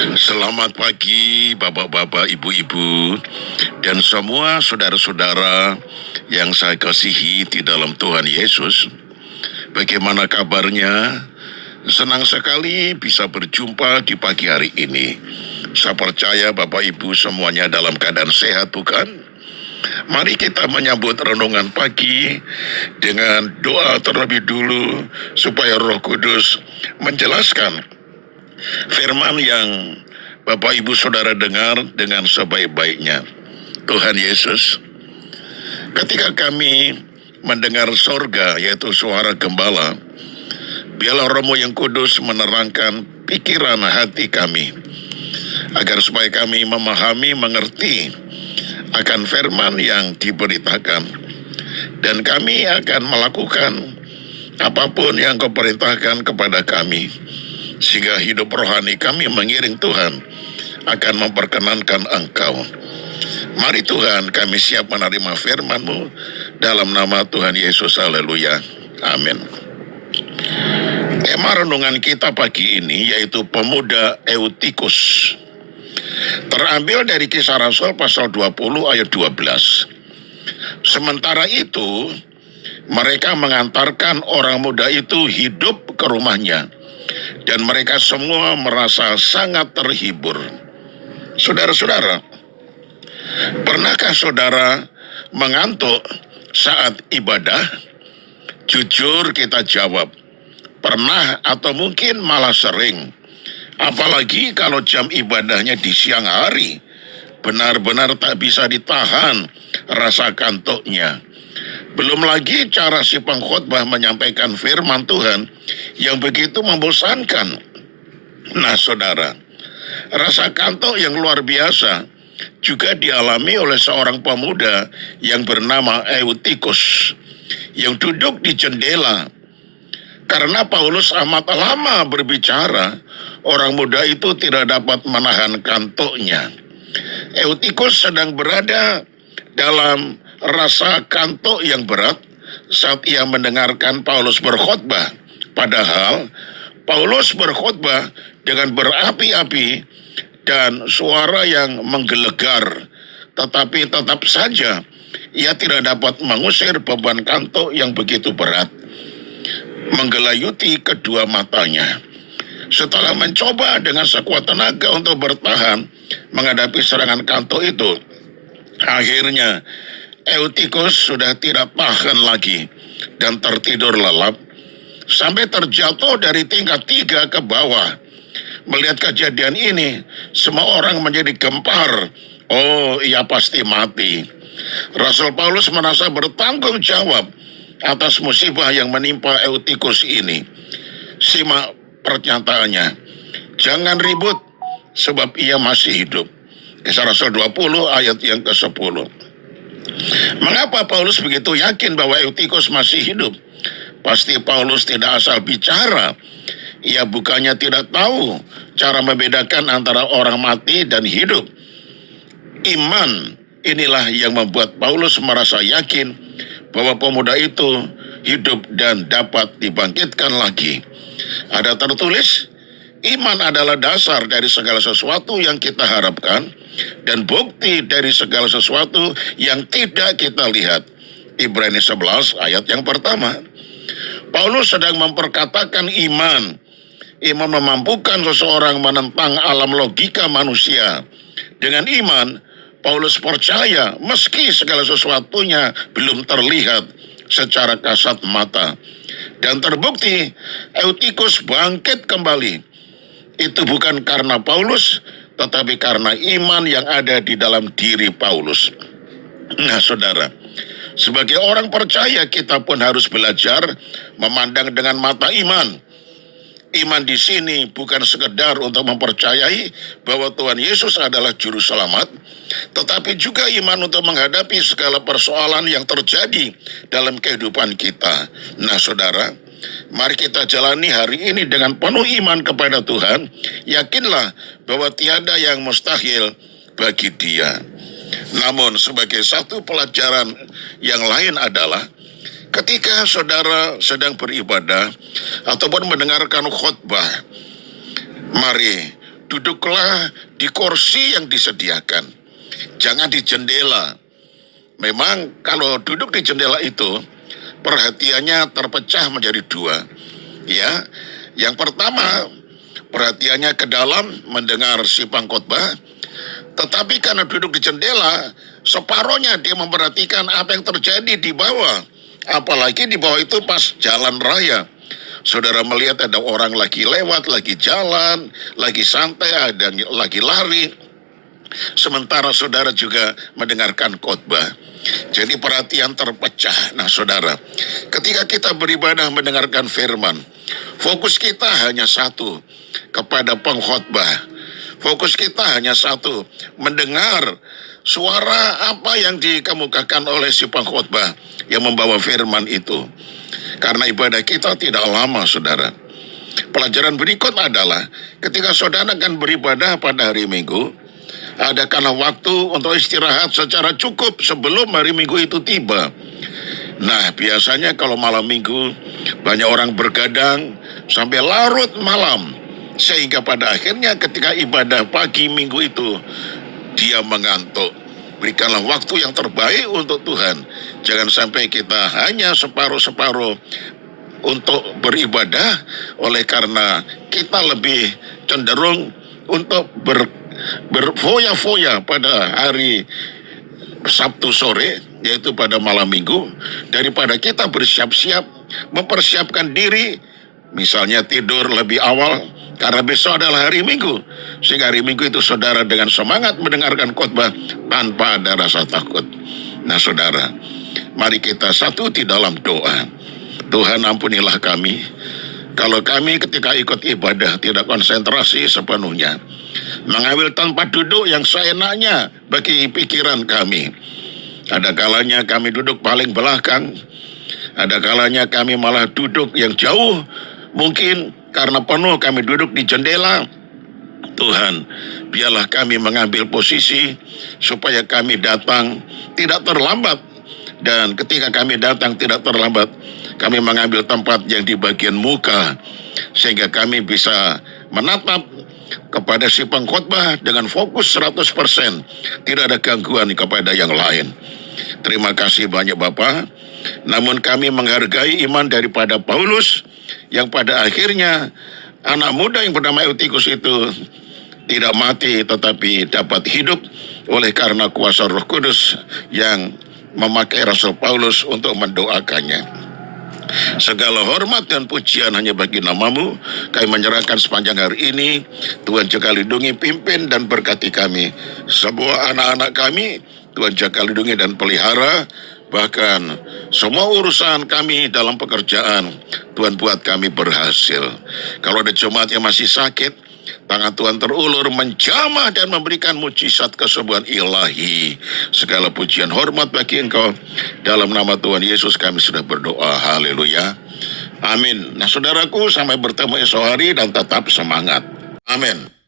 Selamat pagi Bapak-bapak, Ibu-ibu, dan semua saudara-saudara yang saya kasihi di dalam Tuhan Yesus. Bagaimana kabarnya? Senang sekali bisa berjumpa di pagi hari ini. Saya percaya Bapak Ibu semuanya dalam keadaan sehat, bukan? Mari kita menyambut renungan pagi dengan doa terlebih dulu supaya Roh Kudus menjelaskan firman yang Bapak Ibu Saudara dengar dengan sebaik-baiknya. Tuhan Yesus, ketika kami mendengar sorga, yaitu suara gembala, biarlah Roh-Mu yang kudus menerangkan pikiran hati kami, agar supaya kami memahami, mengerti akan firman yang diberitakan, dan kami akan melakukan apapun yang Kau perintahkan kepada kami, sehingga hidup rohani kami mengiring Tuhan akan memperkenankan Engkau. Mari Tuhan, kami siap menerima firman-Mu dalam nama Tuhan Yesus. Haleluya. Amin. Tema renungan kita pagi ini yaitu pemuda Eutikus. Terambil dari Kisah Rasul pasal 20 ayat 12. Sementara itu, mereka mengantarkan orang muda itu hidup ke rumahnya, dan mereka semua merasa sangat terhibur. Saudara-saudara, pernahkah saudara mengantuk saat ibadah? Jujur kita jawab, pernah atau mungkin malah sering. Apalagi kalau jam ibadahnya di siang hari, benar-benar tak bisa ditahan rasa kantuknya. Belum lagi cara si pengkhotbah menyampaikan firman Tuhan yang begitu membosankan. Nah saudara, rasa kantuk yang luar biasa juga dialami oleh seorang pemuda yang bernama Eutikus yang duduk di jendela. Karena Paulus amat lama berbicara, orang muda itu tidak dapat menahan kantuknya. Eutikus sedang berada dalam rasa kantuk yang berat saat ia mendengarkan Paulus berkhotbah. Padahal Paulus berkhotbah dengan berapi-api dan suara yang menggelegar, tetapi tetap saja ia tidak dapat mengusir beban kantuk yang begitu berat menggelayuti kedua matanya. Setelah mencoba dengan sekuat tenaga untuk bertahan menghadapi serangan kantuk itu, akhirnya Eutikus sudah tidak tahan lagi dan tertidur lelap sampai terjatuh dari tingkat 3 ke bawah. Melihat kejadian ini, semua orang menjadi gempar. Oh, ia pasti mati. Rasul Paulus merasa bertanggung jawab atas musibah yang menimpa Eutikus ini. Simak pernyataannya. Jangan ribut, sebab ia masih hidup. Kisah Rasul 20 ayat yang ke-10. Mengapa Paulus begitu yakin bahwa Eutikus masih hidup? Pasti Paulus tidak asal bicara. Ia bukannya tidak tahu cara membedakan antara orang mati dan hidup. Iman inilah yang membuat Paulus merasa yakin bahwa pemuda itu hidup dan dapat dibangkitkan lagi. Ada tertulis, iman adalah dasar dari segala sesuatu yang kita harapkan dan bukti dari segala sesuatu yang tidak kita lihat. Ibrani 11 ayat yang pertama. Paulus sedang memperkatakan iman. Iman memampukan seseorang menentang alam logika manusia. Dengan iman, Paulus percaya meski segala sesuatunya belum terlihat secara kasat mata. Dan terbukti Eutikus bangkit kembali. Itu bukan karena Paulus, tetapi karena iman yang ada di dalam diri Paulus. Nah saudara, sebagai orang percaya kita pun harus belajar memandang dengan mata iman. Iman di sini bukan sekedar untuk mempercayai bahwa Tuhan Yesus adalah juru selamat, tetapi juga iman untuk menghadapi segala persoalan yang terjadi dalam kehidupan kita. Nah saudara, mari kita jalani hari ini dengan penuh iman kepada Tuhan. Yakinlah bahwa tiada yang mustahil bagi Dia. Namun sebagai satu pelajaran yang lain adalah ketika saudara sedang beribadah ataupun mendengarkan khotbah, mari duduklah di kursi yang disediakan. Jangan di jendela. Memang kalau duduk di jendela itu, perhatiannya terpecah menjadi dua. Ya, yang pertama, perhatiannya ke dalam mendengar si pengkhotbah, tetapi karena duduk di jendela, separohnya dia memperhatikan apa yang terjadi di bawah. Apalagi di bawah itu pas jalan raya. Saudara melihat ada orang lagi lewat, lagi jalan, lagi santai, ada yang lagi lari. Sementara saudara juga mendengarkan khotbah. Jadi perhatian terpecah. Nah saudara, ketika kita beribadah mendengarkan firman, fokus kita hanya satu, kepada pengkhotbah. Fokus kita hanya satu, mendengar suara apa yang dikemukakan oleh si pengkhotbah yang membawa firman itu. Karena ibadah kita tidak lama saudara. Pelajaran berikut adalah ketika saudara akan beribadah pada hari Minggu, adakanlah waktu untuk istirahat secara cukup sebelum hari Minggu itu tiba. Nah, biasanya kalau malam Minggu banyak orang bergadang sampai larut malam. Sehingga pada akhirnya ketika ibadah pagi Minggu itu dia mengantuk. Berikanlah waktu yang terbaik untuk Tuhan. Jangan sampai kita hanya separuh-separuh untuk beribadah oleh karena kita lebih cenderung untuk berfoya-foya pada hari Sabtu sore, yaitu pada malam Minggu, daripada kita bersiap-siap mempersiapkan diri, misalnya tidur lebih awal karena besok adalah hari Minggu, sehingga hari Minggu itu saudara dengan semangat mendengarkan khotbah tanpa ada rasa takut. Nah saudara, mari kita satu di dalam doa. Tuhan, ampunilah kami kalau kami ketika ikut ibadah tidak konsentrasi sepenuhnya, mengambil tempat duduk yang seenaknya bagi pikiran kami. Ada kalanya kami duduk paling belakang, ada kalanya kami malah duduk yang jauh, mungkin karena penuh kami duduk di jendela. Tuhan, biarlah kami mengambil posisi supaya kami datang tidak terlambat. Dan ketika kami datang tidak terlambat, kami mengambil tempat yang di bagian muka, sehingga kami bisa menatap kepada si pengkhotbah dengan fokus 100%. Tidak ada gangguan kepada yang lain. Terima kasih banyak Bapak. Namun kami menghargai iman daripada Paulus, yang pada akhirnya anak muda yang bernama Eutikus itu tidak mati tetapi dapat hidup oleh karena kuasa Roh Kudus yang memakai Rasul Paulus untuk mendoakannya. Segala hormat dan pujian hanya bagi nama-Mu. Kami menyerahkan sepanjang hari ini. Tuhan jaga lindungi, pimpin dan berkati kami. Semua anak-anak kami, Tuhan jaga lindungi dan pelihara. Bahkan semua urusan kami dalam pekerjaan, Tuhan buat kami berhasil. Kalau ada jemaat yang masih sakit, tangan Tuhan terulur menjamah dan memberikan mujizat kesembuhan ilahi. Segala pujian hormat bagi Engkau. Dalam nama Tuhan Yesus kami sudah berdoa. Haleluya. Amin. Nah saudaraku, sampai bertemu esok hari dan tetap semangat. Amin.